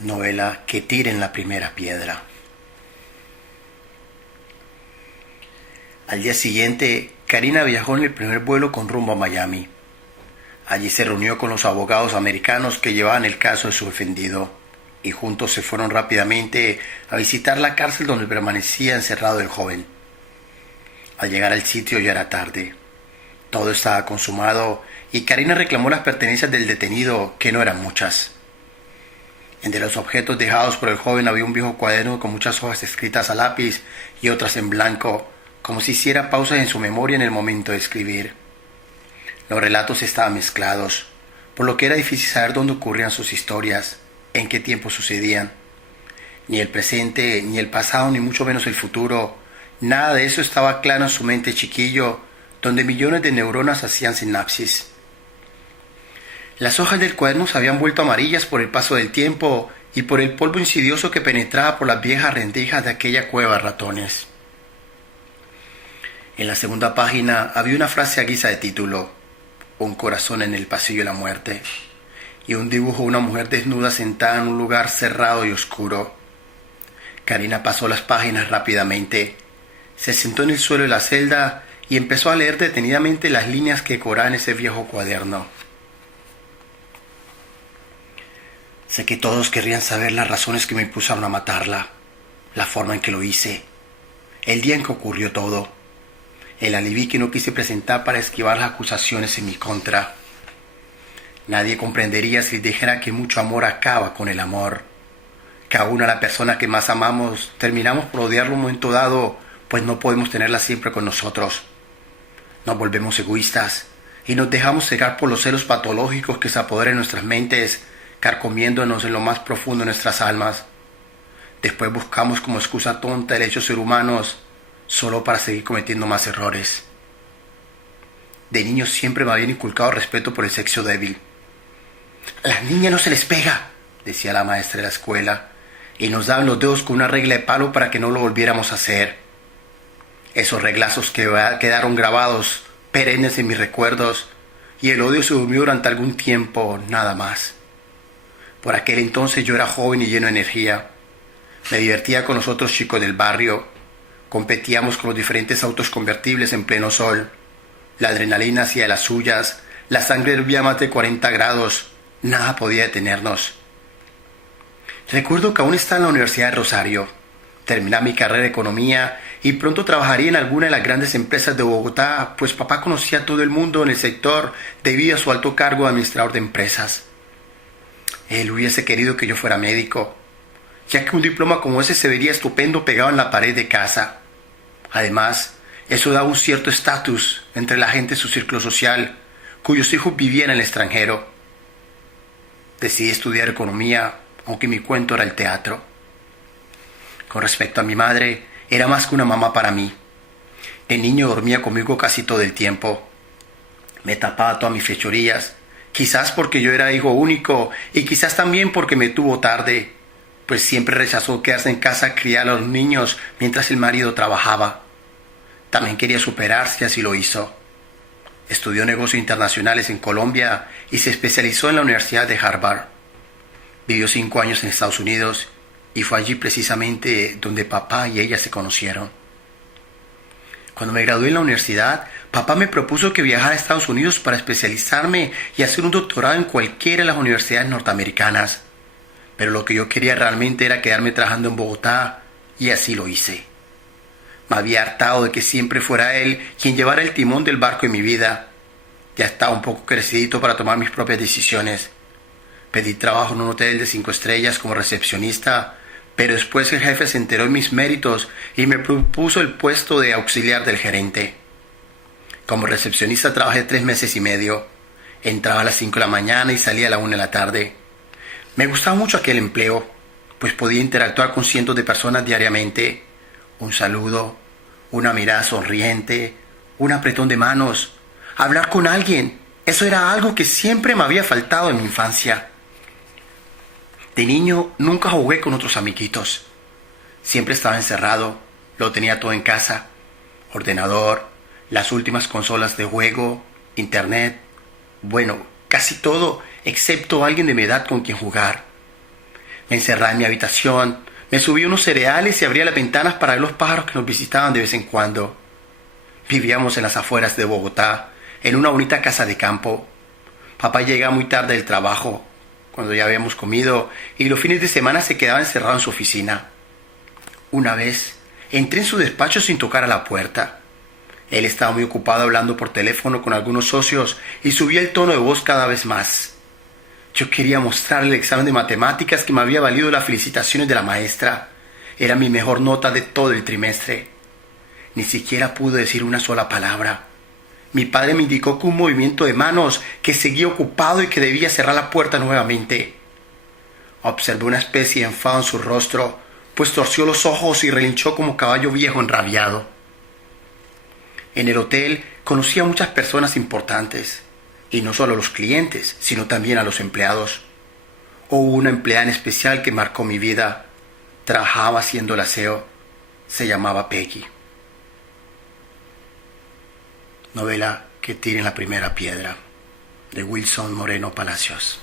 Novela Que tiren la primera piedra. Al día siguiente, Karina viajó en el primer vuelo con rumbo a Miami. Allí se reunió con los abogados americanos que llevaban el caso de su ofendido, y juntos se fueron rápidamente a visitar la cárcel donde permanecía encerrado el joven. Al llegar al sitio ya era tarde. Todo estaba consumado y Karina reclamó las pertenencias del detenido, que no eran muchas. Entre los objetos dejados por el joven había un viejo cuaderno con muchas hojas escritas a lápiz y otras en blanco, como si hiciera pausas en su memoria en el momento de escribir. Los relatos estaban mezclados, por lo que era difícil saber dónde ocurrían sus historias, en qué tiempo sucedían. Ni el presente, ni el pasado, ni mucho menos el futuro, nada de eso estaba claro en su mente chiquillo, donde millones de neuronas hacían sinapsis. Las hojas del cuaderno se habían vuelto amarillas por el paso del tiempo y por el polvo insidioso que penetraba por las viejas rendijas de aquella cueva de ratones. En la segunda página había una frase a guisa de título: un corazón en el pasillo de la muerte, y un dibujo de una mujer desnuda sentada en un lugar cerrado y oscuro. Karina pasó las páginas rápidamente, se sentó en el suelo de la celda y empezó a leer detenidamente las líneas que decoraban ese viejo cuaderno. Sé que todos querrían saber las razones que me impulsaron a matarla, la forma en que lo hice, el día en que ocurrió todo, el alibi que no quise presentar para esquivar las acusaciones en mi contra. Nadie comprendería si dijera que mucho amor acaba con el amor, que aún a la persona que más amamos terminamos por odiarlo en un momento dado, pues no podemos tenerla siempre con nosotros. Nos volvemos egoístas y nos dejamos cegar por los celos patológicos que se apoderan en nuestras mentes, carcomiéndonos en lo más profundo de nuestras almas. Después buscamos como excusa tonta el hecho de ser humanos, solo para seguir cometiendo más errores. De niño siempre me habían inculcado respeto por el sexo débil. A las niñas no se les pega, decía la maestra de la escuela, y nos daban los dedos con una regla de palo para que no lo volviéramos a hacer. Esos reglazos que quedaron grabados, perennes en mis recuerdos, y el odio se durmió durante algún tiempo, nada más. Por aquel entonces yo era joven y lleno de energía. Me divertía con los otros chicos del barrio. Competíamos con los diferentes autos convertibles en pleno sol. La adrenalina hacía las suyas. La sangre hervía a más de 40 grados. Nada podía detenernos. Recuerdo que aún estaba en la Universidad de Rosario. Terminé mi carrera de economía y pronto trabajaría en alguna de las grandes empresas de Bogotá, pues papá conocía a todo el mundo en el sector debido a su alto cargo de administrador de empresas. Él hubiese querido que yo fuera médico, ya que un diploma como ese se vería estupendo pegado en la pared de casa. Además, eso daba un cierto estatus entre la gente de su círculo social, cuyos hijos vivían en el extranjero. Decidí estudiar economía, aunque mi cuento era el teatro. Con respecto a mi madre, era más que una mamá para mí. De niño dormía conmigo casi todo el tiempo. Me tapaba todas mis fechorías, quizás porque yo era hijo único y quizás también porque me tuvo tarde, pues siempre rechazó quedarse en casa a criar a los niños mientras el marido trabajaba. También quería superarse y así lo hizo. Estudió negocios internacionales en Colombia y se especializó en la Universidad de Harvard. Vivió 5 años en Estados Unidos y fue allí precisamente donde papá y ella se conocieron. Cuando me gradué en la universidad, papá me propuso que viajara a Estados Unidos para especializarme y hacer un doctorado en cualquiera de las universidades norteamericanas. Pero lo que yo quería realmente era quedarme trabajando en Bogotá, y así lo hice. Me había hartado de que siempre fuera él quien llevara el timón del barco en mi vida. Ya estaba un poco crecidito para tomar mis propias decisiones. Pedí trabajo en un hotel de 5 estrellas como recepcionista, pero después el jefe se enteró de mis méritos y me propuso el puesto de auxiliar del gerente. Como recepcionista trabajé 3 meses y medio. Entraba a las 5 de la mañana y salía a la 1 de la tarde. Me gustaba mucho aquel empleo, pues podía interactuar con cientos de personas diariamente. Un saludo, una mirada sonriente, un apretón de manos, hablar con alguien. Eso era algo que siempre me había faltado en mi infancia. De niño nunca jugué con otros amiguitos. Siempre estaba encerrado, lo tenía todo en casa. Ordenador, las últimas consolas de juego, internet. Bueno, casi todo, excepto alguien de mi edad con quien jugar. Me encerraba en mi habitación, me subí unos cereales y abría las ventanas para ver los pájaros que nos visitaban de vez en cuando. Vivíamos en las afueras de Bogotá, en una bonita casa de campo. Papá llegaba muy tarde del trabajo, cuando ya habíamos comido, y los fines de semana se quedaba encerrado en su oficina. Una vez, entré en su despacho sin tocar a la puerta. Él estaba muy ocupado hablando por teléfono con algunos socios y subía el tono de voz cada vez más. Yo quería mostrarle el examen de matemáticas que me había valido las felicitaciones de la maestra. Era mi mejor nota de todo el trimestre. Ni siquiera pude decir una sola palabra. Mi padre me indicó con un movimiento de manos que seguía ocupado y que debía cerrar la puerta nuevamente. Observé una especie de enfado en su rostro, pues torció los ojos y relinchó como caballo viejo enrabiado. En el hotel conocí a muchas personas importantes, y no solo a los clientes, sino también a los empleados. Hubo una empleada en especial que marcó mi vida. Trabajaba haciendo el aseo. Se llamaba Peggy. Novela Que tiren la primera piedra, de Wilson Moreno Palacios.